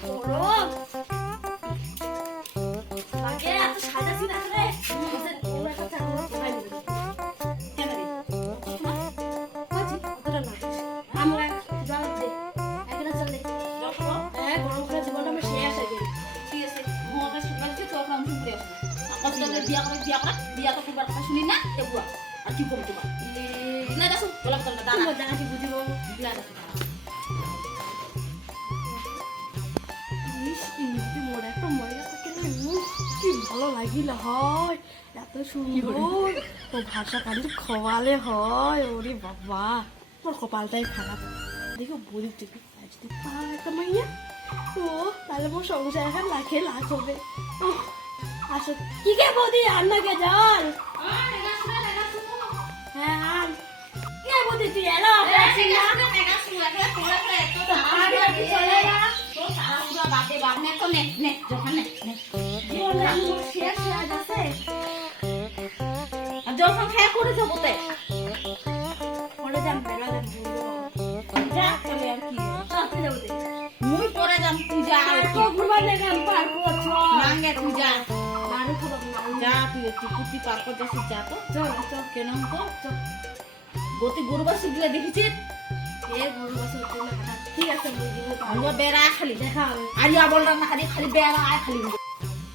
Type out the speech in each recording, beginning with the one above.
গরম আগে এত সাদা সিধা করে ওরা কাছে আমরা ভাই বলি কেন রে বাজি ওটা না আমরা জল দে একলা চলে দেখো গরম করে জীবনটা আমরা শেষ হয়ে গেল ঠিক আছে মোটা সুপারকে তো কাম শুনতে আসবে আপনাদের বিয়া তো খুব কথা শুনি না এগুলো আর কি করব তোমার না দাসু বলা কথা দাঁড়া তুমি জানা কি বুঝিব বিলা দাসু কি ভালো লাগিল হয় এত সুন্দর ও ভাষা কালি খোয়ালে হয় ওরে বাবা তোর কপালটাই খারাপ দেখো বলি তুই যদি পারতাম মাইয়া ও তাহলে মোর সংসার এখন লাখে লাখ হবে আসো কি কে বৌদি রান্নাকে জল হ্যাঁ আন কে বৌদি তুই এলো চলে যা বাদে বাদনে তো নে নে যখন নে নে শেষ হয়ে যাচ্ছে আর যখন খেয়ে করেছো বলতে পরে যাম বেলা যা করে আর কি রাতে যাবো মুই পরে যাম পূজা তো ঘুরবার যাম পার করছ মাঙ্গে পূজা মারু তো যা তুই একটু কুটি পার করে যাস যা তো চল চল কেন তো গতি গুরুবাসী দিলে দেখেছিস এ গুরুবাসী তো না ঠিক আছে আমরা বেড়া খালি দেখা আরিয়া বলরা না খালি খালি বেড়া আর খালি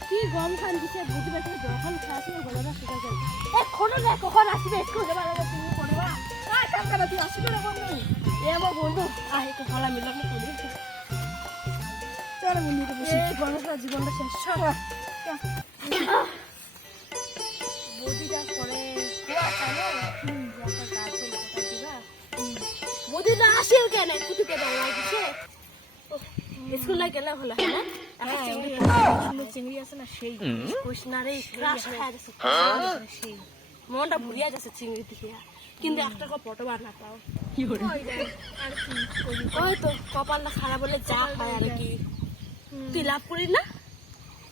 কি গম খান দিছে বুঝি বেশি যখন খাসি গলাটা শুকা যায় এ খোনো না কখন আসবে একটু যাবা লাগে তুমি করবা কাজ কাম করা তুই আসবে না কোন নেই এ আমার বন্ধু আই তো ভালো মিলন করে চল বন্ধু বসে গণেশটা জীবনটা শেষ সরা বডি যা করে কোয়া কালো একটা কাজ করে কথা দিবা বডি না আসে কেন কুতুকে দাও দিছে স্কুল লাগে না হলো হ্যাঁ চিংড়ি আছে না সেই কোশনারে ক্রাশ খায় আছে সেই মনটা ভুলিয়া যাচ্ছে চিংড়ি দেখিয়া কিন্তু একটা ফটো বার না পাও কি করে ওই তো কপালটা খারাপ বলে যা হয় আর কি তুই লাভ করি না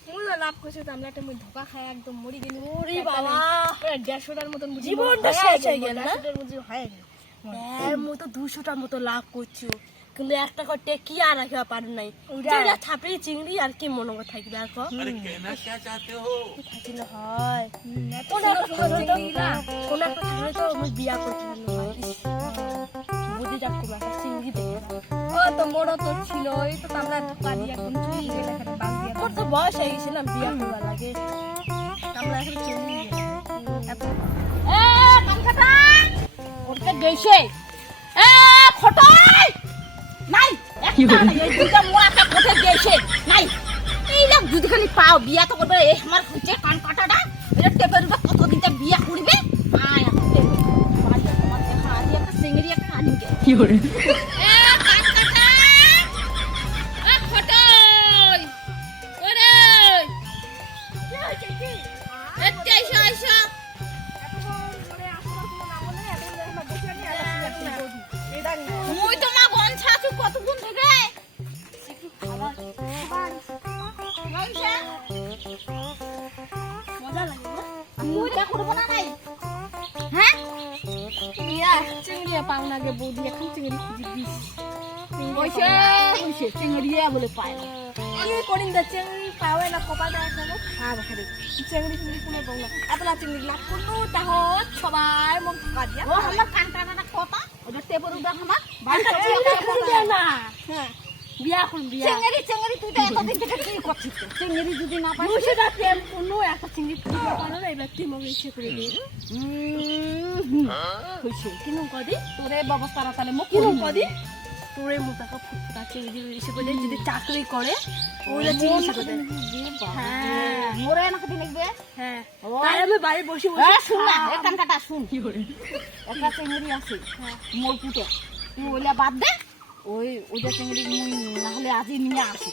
মুলা লাভ করছে তো আমরা একটা মই ধোকা খায় একদম মরি গেলি ওরে বাবা 150টার মতন জীবনটা শেষ হয়ে গেল না হয় এর মতো 200টার মতো লাভ করছো কিন্তু একটা করতে কি আর রাখা পার নাই যেটা ছাপড়ি চিংড়ি আর কি মনে কথা থাকবে আর अरे कहना क्या चाहते हो থাকিল হয় কোন একটা চিংড়ি না কোন একটা থাকলে তো আমি বিয়া করতে বুদ্ধি যাক করবা চিংড়ি দেখে ও তো বড় তো ছিল এই তো আমরা ধোকা দিয়া কোন চুরি গেলে এখানে বাল দিয়া তোর তো বয়স হয়ে গেছে না বিয়া করবা লাগে আমরা এখন চুরি এ কানকাটা ওরতে গেছে এ ফটাই নাই একটা এই দুটা মোয়াটা কোঠে দিয়েছে নাই এই লোক দুদিখানি পাও বিয়া তো করবে এই আমার হচ্ছে কান কাটাটা এটা টেপের উপর কত দিনটা বিয়া করবে আয় এখন টেপে বাড়িতে তোমার দেখা আজ একটা সিঙ্গেরি একটা আনিকে কি করে এ কান কাটা এ ফটাই ওরে কি হইছে কি এতে আইসা আইসা মুই তো মা গন ছাচু কতক্ষণ থেকে মজা লাগে না মুই তা করব না নাই হ্যাঁ ইয়া চিংড়ি পাওনা গে বৌদি এখন চিংড়ি খুঁজি দিস ওইসে ওইসে চিংড়িয়া বলে পায় না আমি করিম দা চিংড়ি পাওয়া না কপাটা এখানে খাব খালি চিংড়ি কোনো বংলা আপলা চিংড়ি লাভ করলো তাহত সবাই মন কাজ দিয়া ও আমার কানটানা কথা ওটা টেপর উদা আমার বাড়িটা চিংড়ি না হ্যাঁ বিয়া করুন বিয়া চিংড়ি তুই তো এতদিন থেকে কি করছিস চিংড়ি যদি না পাই মুশিদা প্রেম কোনো একটা চিংড়ি তুই পারো না এবার তুই মগে ইচ্ছে করে দে হইছে কিনো কদি তোরে ব্যবস্থা রাতালে মো কিনো কদি তোরে মোটাকা ফুটফুটা চিংড়ি ইচ্ছে করে যদি চাকরি করে ওইলা চিংড়ি ইচ্ছে করে হ্যাঁ মোরে না কদি লাগবে হ্যাঁ তাই আমি বাইরে বসে বসে শুন না একান কাটা শুন কি করে একটা চিংড়ি আছে হ্যাঁ মোর পুটে তুই ওইলা বাদ দে ওই ওইটা চিংড়ি মুই না হলে আজই নিয়ে আসি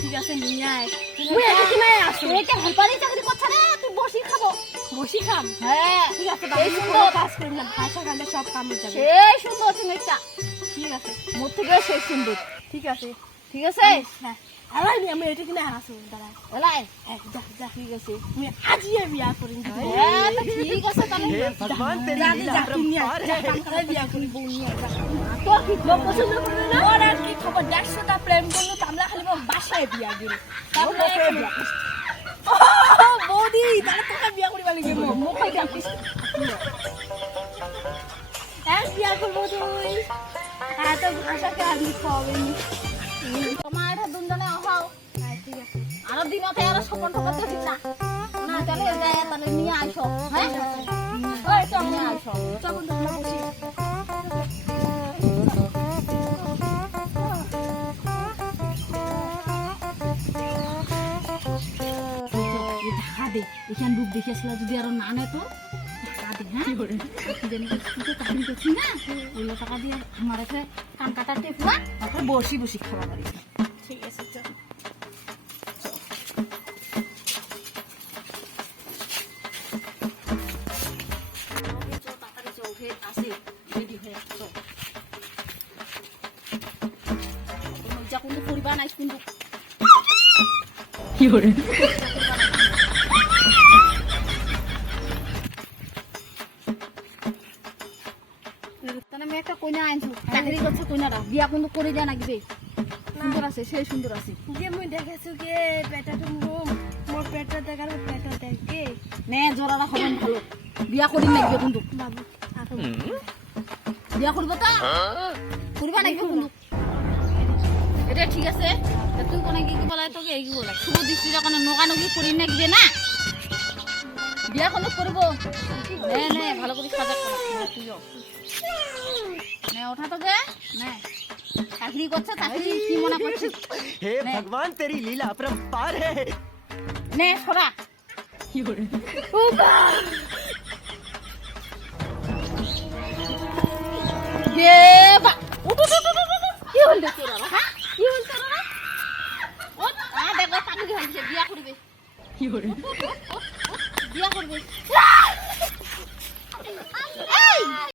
ঠিক আছে নিয়ে আয় তুই এখানে নিয়ে আসি এইটা হলপারি চাকরি করছ রে তুই বসি খাবো বসি খাম হ্যাঁ ঠিক আছে এই সুন্দর কাজ করি না ভাষা গালে সব কাম হয়ে যাবে এই সুন্দর চিংড়িটা ঠিক আছে মোর থেকে সেই সুন্দর ঠিক আছে হ্যাঁ হালাই নি আমি এটা কিনে আছো দাঁড়া ওলাই যা যা ঠিক আছে আমি আজিয়ে বিয়া করিম ঠিক আছে তাহলে हे भगवान तेरी लीला अपरंपार है বিয়া করি বউ নিয়ে যা তো কি পছন্দ করবে না ওর আর কি খবর 100টা প্রেম করলো তামলা খালি বাসায় বিয়া গেল তারপরে বৌদি তাহলে তোকে বিয়া করিবা লাগে মুখ খাই ডাকিস বিয়া করবো তুই এত ভাষাকে আমি খাওয়াবেনি তোমার এটা দুজনে অহাও ঠিক আছে আর দিনতে আর সপন ঠকাতে ঠিক না না তাহলে যায় তাহলে নিয়ে আইসো হ্যাঁ ওই চল নিয়ে আইসো চল বন্ধু আমরা বসি টাকা দে এখান রূপ দেখিয়েছিল যদি আরো না নেয় তো টাকা দে হ্যাঁ চাকরি করছি না ওগুলো টাকা দিয়ে আমার এসে কান কাটা টেপুয়া তারপর বসি বসি খাওয়া পারি ঠিক আছে চল তাড়াতাড়ি চল উঠে আসে রেডি হয়ে চল যা কিন্তু পরিবার নাই কিন্তু কি করে তাহলে আমি একটা কইনা আনছি চাকরি করছে কইনাটা বিয়া কিন্তু করে যায় নাকি রে সুন্দর আছে সেই সুন্দর আছে যে মুই দেখেছো কে পেটা তুমি মোর পেটা দেখালে পেটা দেখে নে জোড়াটা হবেন ভালো বিয়া করি নাকি কিন্তু বাবু আতো বিয়া করবো তো করবা নাকি কিন্তু এটা ঠিক আছে তা তুই কোনে কি বলা তোকে এই বলা শুভ দৃষ্টি যখন নগানগি করি নাকি যে না বিয়া কোনো করবো নে নে ভালো করে সাজা করা তুইও নে ওঠা তো গে নে চাকরি করছে চাকরি কি মনে করছিস हे भगवान तेरी लीला अपरंपार है নে সরা কি করে দেবা উঠ উঠ উঠ উঠ কি হল রে তোরা হ্যাঁ কি হল তোরা ও দেখো চাকরি হইছে বিয়া করবে কি করে বিয়া করবে